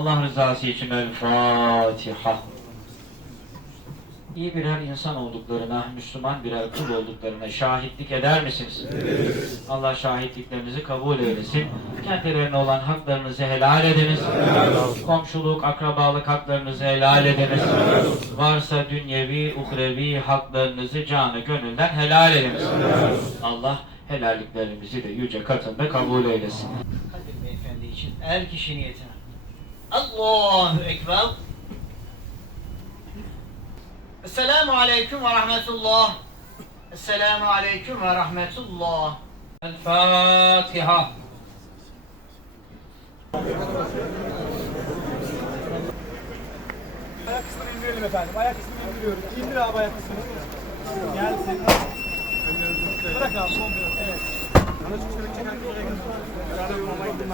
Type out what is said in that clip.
Allah rızası için El Fatiha. İyi birer insan olduklarına, Müslüman birer kul olduklarına şahitlik eder misiniz? Allah şahitliklerinizi kabul eylesin. Kendilerine olan haklarınızı helal ediniz. Komşuluk, akrabalık haklarınızı helal ediniz. Varsa dünyevi, uhrevi haklarınızı canı gönülden helal ediniz. Allah helalliklerimizi de yüce katında kabul eylesin. Kadir Beyefendi için er kişi niyetine. Allahu Ekber. Esselamu Aleyküm ve Rahmetullah. Esselamu Aleyküm ve Rahmetullah. El Fatiha. Ayak kısmını indirelim efendim. Ayak kısmını indiriyoruz. İndir abi ayak kısmını. Gelsin. Bırak abi son biraz. Evet. Şu çelik çekerken oraya gel. Beraber vurmaya gidin